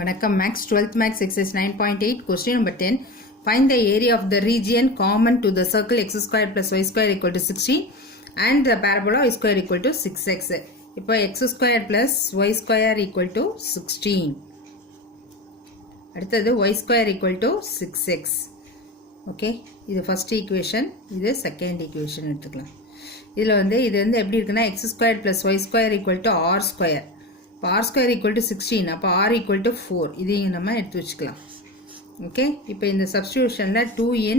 வணக்கம் maths 12th maths exercise 9.8 question number 10 find the area of the region common to the circle x square plus y square equal to 16 and the parabola y square equal to 6x இப்போ x square plus y square equal to 16 அடுத்தது y square equal to 6x okay இது first equation இது second equation எடுத்துக்கலாம் இதில் இது எப்படி இருக்குன்னா x square plus y square equal to r square இப்போ r square equal to 16 அப்போ r equal to 4 இதையும் நம்ம எடுத்து வச்சுக்கலாம் ஓகே இப்போ இந்த சப்ஸ்டிடியூஷனில் 2 in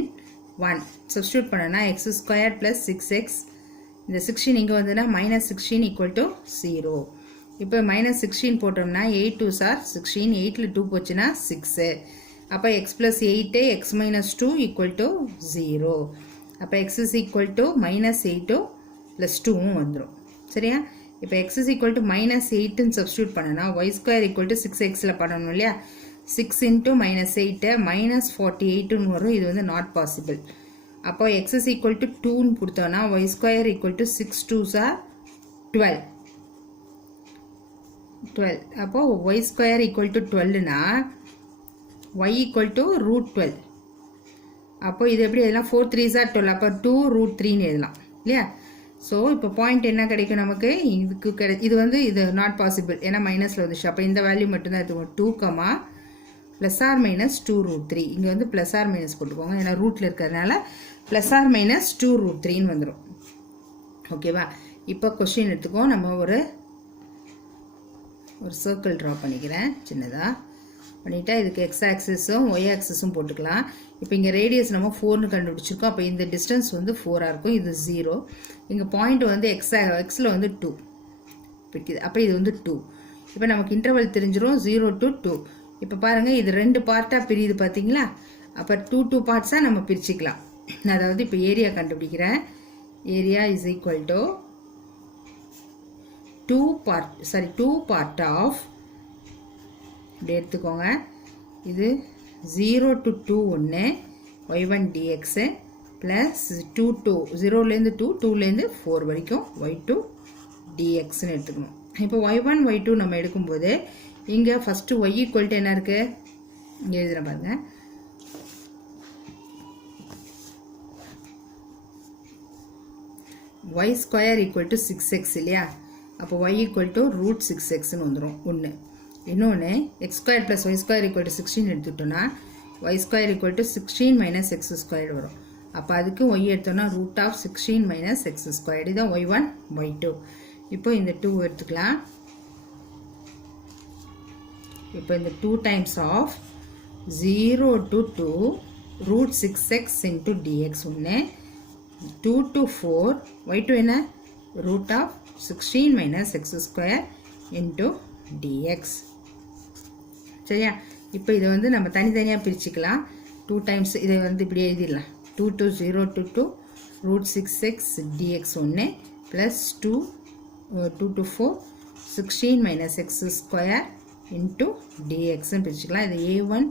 1 சப்ஸ்டிடியூட் பண்ணனா x square plus 6x இந்த 16 இங்கே வந்துன்னா minus 16 equal to 0 இப்போ minus 16 போட்டோம்னா 8 2s are 16 8ல் 2 போச்சுன்னா 6 அப்போ x plus 8 x minus 2 equal to 0 அப்போ x is equal to minus 8 plus 2 வந்துடும் சரியா இப்போ x is equal to minus 8 substitute பண்ணனா y square equal to 6xல பண்ணணும் இல்லையா 6 into minus 8 minus 48 வரும் இது not possible அப்போ x is equal to 2 கொடுத்தோம்னா y square equal to 6 2s are 12 அப்போ y square equal to 12 னா y equal to root 12 அப்போ இது எப்படி எழுதலாம் 4 3s are 12 அப்போ 2 root 3 னு எழுதலாம் இல்லையா ஸோ இப்போ பாயிண்ட் என்ன கிடைக்கும் நமக்கு இதுக்கு இது நாட் பாசிபிள் ஏன்னா மைனஸில் வந்துச்சு அப்போ இந்த வேல்யூ மட்டும்தான் எடுத்துக்கோங்க 2, ப்ளஸ் ஆர் மைனஸ் 2 root 3 இங்கே ப்ளஸ் ஆர் மைனஸ் போட்டுக்கோங்க ஏன்னா ரூட்டில் இருக்கிறதுனால ப்ளஸ் ஆர் மைனஸ் 2 root 3ன்னு வந்துடும் ஓகேவா இப்போ கொஸ்டின் எடுத்துக்கோ நம்ம ஒரு சர்க்கிள் ட்ரா பண்ணிக்கிறேன் சின்னதாக பண்ணிட்டா இதுக்கு எக்ஸ் ஆக்சிஸும் ஒய் ஆக்சிஸும் போட்டுக்கலாம் இப்போ இங்கே ரேடியஸ் நம்ம 4னு கண்டுபிடிச்சிருக்கோம் அப்போ இந்த டிஸ்டன்ஸ் 4ஆக இருக்கும் இது 0 இங்கே பாயிண்ட் எக்ஸில் 2 பிடிக்குது அப்போ இது 2 இப்போ நமக்கு இன்டர்வல் தெரிஞ்சிடும் 0 to 2 இப்போ பாருங்கள் இது 2 பார்ட்டாக பிரியுது பார்த்தீங்களா அப்போ 2 பார்ட்ஸாக நம்ம பிரிச்சுக்கலாம் அதாவது இப்போ ஏரியா கண்டுபிடிக்கிறேன் area is equal to 2 part of இப்படி எடுத்துக்கோங்க இது 0 to 2 ஒன்று y1 dx ப்ளஸ் 2 to 0லேருந்து 2 2லேருந்து 4 வரைக்கும் y2 dxன்னு எடுத்துக்கணும் இப்போ y1 y2 நம்ம எடுக்கும்போது இங்கே ஃபஸ்ட்டு y ஈக்குவல் டு என்ன இருக்குது இங்கே எழுதுகிறேன் பாருங்கள் y square equal to 6x இல்லையா அப்போ y ஈக்குவல் டு ரூட் 6xன்னு வந்துடும் ஒன்று இன்னொன்று x square plus y square equal to 16 எடுத்துட்டோன்னா y square equal to 16 minus x square வரும் அப்போ அதுக்கு y எடுத்தோன்னா root of 16 minus x square இதுதான் y1 y2 இப்போ இந்த 2 எடுத்துக்கலாம் இப்போ இந்த 2 times of 0 to 2 root 6x into dx ஒன்று 2 to 4 y2 என்ன root of 16 minus x square into dx சரியா இப்போ இதை நம்ம தனித்தனியாக பிரிச்சுக்கலாம் 2 டைம்ஸ் இதை இப்படி எழுதிடலாம் 2 to 0 to 2 root 6x dx ஒன்று plus 2 to 4 16 minus x square into dxன்னு பிரிச்சுக்கலாம் இது a1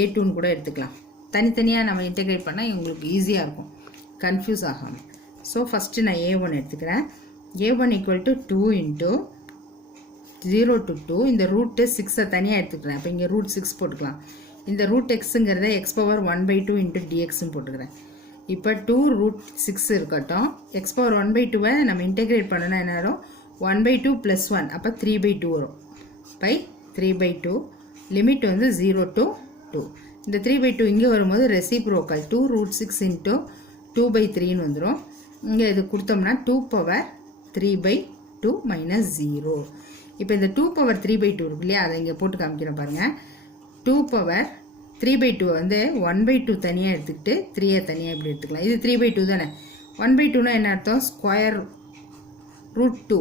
a2ன்னு கூட எடுத்துக்கலாம் தனித்தனியாக நம்ம இன்டெகிரேட் பண்ணால் உங்களுக்கு ஈஸியாக இருக்கும் கன்ஃபியூஸ் ஆகாமல் ஸோ ஃபஸ்ட்டு நான் a1 எடுத்துக்கிறேன் a1 equal to 2 into 0 to 2 இந்த ரூட்டு 6 தனியாக எடுத்துக்கிறேன் அப்போ இங்கே ரூட் 6 போட்டுக்கலாம் இந்த ரூட் எக்ஸுங்கிறத எக்ஸ் பவர் 1/2 இன்ட்டு டிஎக்ஸ்ன்னு போட்டுக்கிறேன் இப்போ 2 ரூட் 6 இருக்கட்டும் எக்ஸ் பவர் 1/2 நம்ம இன்டெகிரேட் பண்ணனா என்ன ஆகும் 1/2 ப்ளஸ் 1 அப்போ 3/2 வரும் பை 3/2 லிமிட் 0 to 2 இந்த 3/2 இங்கே வரும்போது ரெசிப்ரோக்கல் 2 ரூட் 6 இன்ட்டு 2/3ன்னு வந்துடும் இங்கே இது கொடுத்தோம்னா 2 பவர் 3/2 மைனஸ் 0 இப்போ இந்த 2 பவர் 3/2 இருக்கு இல்லையா அதை இங்கே போட்டு காமிக்கிறேன் பாருங்கள் 2 பவர் 3/2 1/2 தனியாக எடுத்துக்கிட்டு 3 தனியாக இப்படி எடுத்துக்கலாம் இது 3/2 தானே 1/2னா என்ன அர்த்தம் square root 2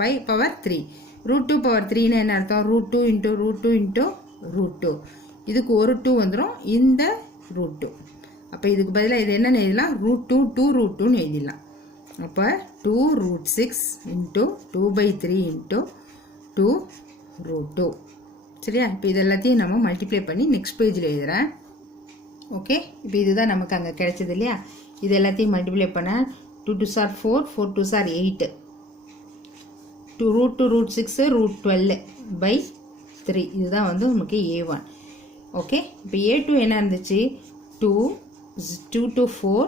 by power 3 root 2 power 3னா என்ன அர்த்தம் root 2 into root 2 into root 2 இதுக்கு ஒரு 2 வந்துடும் இந்த ரூட் 2 அப்போ இதுக்கு பதிலாக இது என்னென்னு எழுதலாம் ரூட் 2 ரூட் 2ன்னு எழுதிடலாம் அப்போ 2 ரூட் 6 இன்ட்டு 2/3 இன்ட்டு 2 root 2 சரியா இப்போ இது எல்லாத்தையும் நம்ம மல்டிப்ளை பண்ணி நெக்ஸ்ட் பேஜில் எழுதுகிறேன் ஓகே இப்போ இதுதான் நமக்கு அங்கே கிடைச்சது இல்லையா இது எல்லாத்தையும் மல்டிப்ளை பண்ண 2 2s are 4 4 2s are 8 2 root 6 root 12 by 3. இதுதான் வந்து நமக்கு A1. ஓகே, இப்போ A2 என்ன இருந்துச்சு? 2 to 4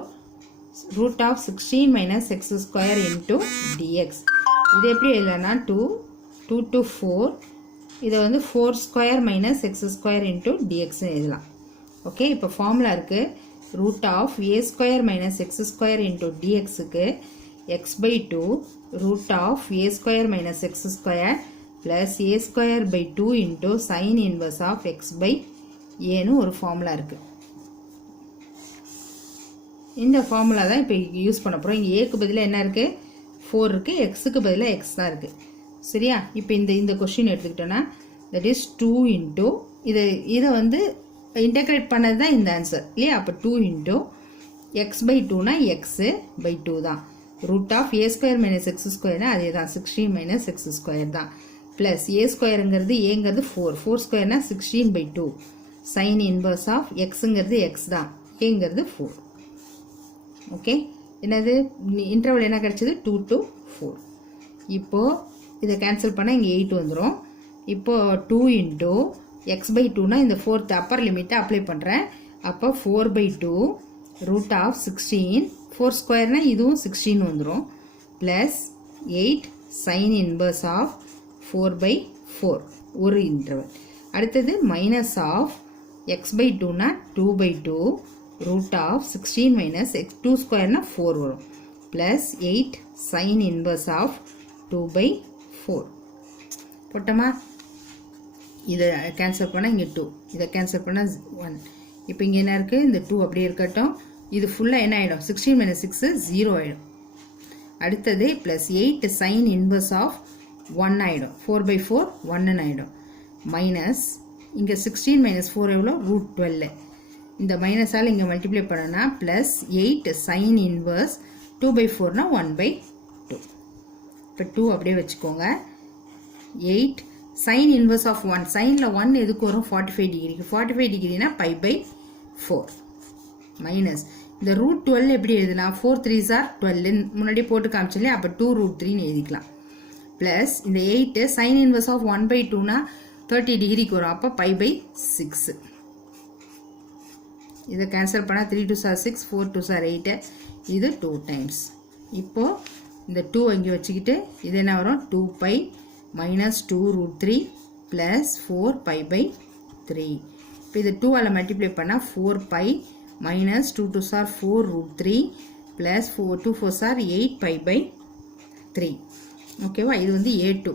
root of 16 minus x square into dx. இது எப்படி எழுதலாம்னா 2 to 4 இதை வந்து 4 square minus x square into dx எழுதலாம். ஓகே, இப்போ ஃபார்முலா இருக்கு. root of a square minus x square into dx க்கு x by 2 root of a square minus x square plus a square by 2 into sin inverse of x by a னு ஒரு formula இருக்கு. இந்த formula தான் இப்போ use பண்ண போகிறோம். இங்கே ஏக்கு பதிலாக என்ன இருக்குது? 4 இருக்குது. எக்ஸுக்கு பதிலாக எக்ஸ் தான் இருக்குது. சரியா? இப்போ இந்த கொஷின் எடுத்துக்கிட்டோன்னா தட் இஸ் 2 இன்ட்டு இதை வந்து இன்டெகிரேட் பண்ணது தான் இந்த ஆன்சர் இல்லையா? அப்போ 2 இன்ட்டு எக்ஸ் பை 2னா எக்ஸு பை 2 தான். Root of a square minus x ஸ்கொயர்னா அதே தான் 16 மைனஸ் எக்ஸ் ஸ்கொயர் தான். ப்ளஸ் ஏ ஸ்கொயருங்கிறது ஏங்கிறது 4 ஸ்கொயர்னா 16 by 2 சைன் இன்வர்ஸ் ஆஃப் எக்ஸுங்கிறது எக்ஸ் தான், ஏங்கிறது 4. ஓகே, என்னது இன்டர்வல் என்ன கிடைச்சது? 2 to 4. இப்போது இதை கேன்சல் பண்ணால் இங்கே 8 வந்துடும். இப்போது 2 இன்ட்டு எக்ஸ் பை 2னா இந்த 4th அப்பர் லிமிட்டை அப்ளை பண்ணுறேன். அப்போ 4 by 2 ரூட் ஆஃப் 16 4 ஸ்கொயர்னா இதுவும் 16 வந்துடும். Plus 8 sine inverse of 4 by 4 ஒரு இன்டர்வல். அடுத்தது மைனஸ் ஆஃப் எக்ஸ் பை 2னா 2 by 2 root of 16 minus x 2 ஸ்கொயர்னா 4 வரும். Plus 8 sine inverse of 2 by 4 போட்டோமா? இதை கேன்சல் பண்ணால் இங்கே 2, இதை கேன்சல் பண்ணால் 1. இப்போ இங்கே என்ன இருக்குது? இந்த 2 அப்படியே இருக்கட்டும். இது ஃபுல்லாக என்ன ஆகிடும்? 16 மைனஸ் 6 0 ஆகிடும். அடுத்தது ப்ளஸ் 8 சைன் இன்வர்ஸ் ஆஃப் 1 ஆகிடும். 4 by 4 1 ஆகிடும். மைனஸ் இங்கே 16 மைனஸ் 4 எவ்வளோ? ரூட் 12. இந்த மைனஸால் இங்கே மல்டிப்ளை பண்ணோன்னா plus 8 sine inverse 2 by 4னா 1 by 2. இப்போ 2 அப்படியே வச்சுக்கோங்க. 8 சைன் இன்வர்ஸ் ஆஃப் 1. சைனில் 1 எதுக்கு வரும்? 45 டிகிரிக்கு. 45 டிகிரினா பை பை 4 மைனஸ் இந்த ரூட் 12 எப்படி எழுதலாம்? 4 3s are 12 முன்னாடி போட்டு காமிச்சில்லையே, அப்போ 2 root 3ன்னு எழுதிக்கலாம். ப்ளஸ் இந்த 8 சைன் இன்வர்ஸ் ஆஃப் 1 by 2னா 30 டிகிரிக்கு வரும். அப்போ பை பை 6. இதை கேன்சல் பண்ணால் 3 2s are 6 4 2s are 8. இது 2 டைம்ஸ். இப்போது இந்த 2 அங்கே வச்சுக்கிட்டு இது என்ன வரும்? 2 pi minus 2 root 3 plus 4 pi by 3. இப்போ இது 2ஆல் மல்டிப்ளை பண்ணால் 4 pi minus 2 2s are 4 root 3 plus 4 2 4s are 8 pi by 3. ஓகேவா? இது வந்து A2.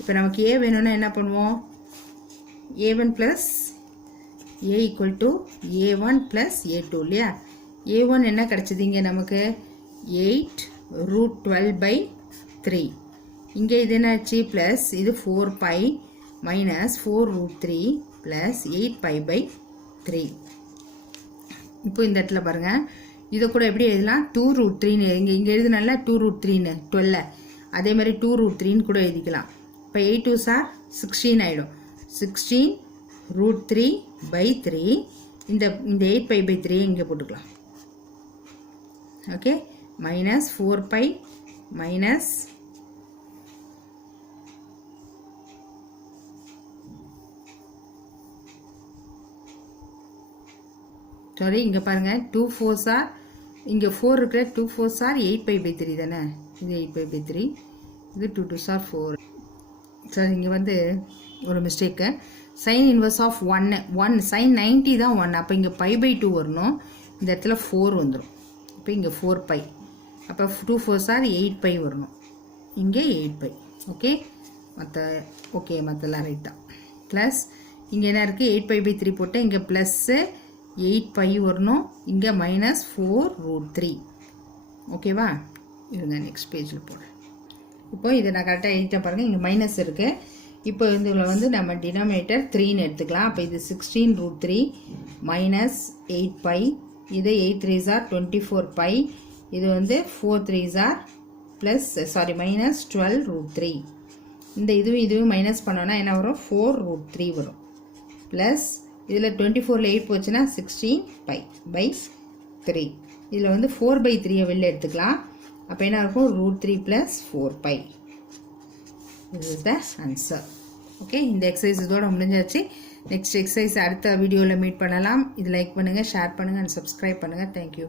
இப்போ நமக்கு A வேணும்னா என்ன பண்ணுவோம்? A1 plus A equal to A1 plus A2 இல்லையா? A1 என்ன கிடைச்சது இங்கே நமக்கு? 8 root 12 by 3. இங்கே இது என்னாச்சு? ப்ளஸ் இது 4 pi minus 4 root 3 plus 8 pi by 3. இப்போ இந்த இடத்துல பாருங்கள், இதை கூட எப்படி எழுதலாம்? 2 root 3ன்னு இங்கே எழுதுனால 2 root 3ன்னு 12. அதே மாதிரி 2 root 3ன்னு கூட எழுதிக்கலாம். இப்போ 8 2s are 16 ஆகிடும். 16 root 3 by 3. இந்த 8 pi by 3 இங்கே போட்டுக்கலாம். Okay, minus 4 pi minus sorry இங்கே பாருங்கள் 2 4s are இங்கே 4 இருக்கிற 2 4s are 8 pi by 3 தானே? இது 8 pi by 3. இது 2 2s are 4. சார் இங்கே வந்து ஒரு mistake. Sine inverse of 1 sine 90 தான் 1. அப்போ இங்கே பை பை 2 வரணும். இந்த இடத்துல 4 வந்துடும். இப்போ இங்கே 4 pi. அப்போ 2 4s are 8 pi வரணும். இங்கே 8 pi. ஓகே, மற்றெல்லாம் ரைட் தான். ப்ளஸ் இங்கே என்ன இருக்குது? 8 pi by 3 போட்டால் இங்கே ப்ளஸ்ஸு 8 pi வரணும். இங்கே மைனஸ் 4 root 3. ஓகேவா? இருங்க நெக்ஸ்ட் பேஜில் போடுறேன். இப்போ இதை நான் கரெக்டாக எழுதிட்டேன் பாருங்கள். இங்கே மைனஸ் இருக்குது. இப்போ இதில் வந்து நம்ம டினாமினேட்டர் 3ன்னு எடுத்துக்கலாம். அப்போ இது 16 root 3 மைனஸ் 8 pi. இது 8 3s are 24 pi. இது வந்து 4 3s are plus minus 12 root 3. இந்த இதுவும் மைனஸ் பண்ணோன்னா என்ன வரும்? 4 root 3 வரும். ப்ளஸ் இதில் 24ல் 8 போச்சுன்னா 16 pi by 3. இதில் வந்து 4 by 3 வெளில எடுத்துக்கலாம். அப்போ என்ன இருக்கும்? root 3 plus 4 pi. This is the answer. Okay, இந்த எக்ஸசைஸ் இதோட முடிஞ்சாச்சு. நெக்ஸ்ட் எக்ஸசைஸ் அடுத்த வீடியோவில் மீட் பண்ணலாம். இது லைக் பண்ணுங்கள், ஷேர் பண்ணுங்கள் அண்ட் சப்ஸ்கிரைப் பண்ணுங்கள். தேங்க்யூ.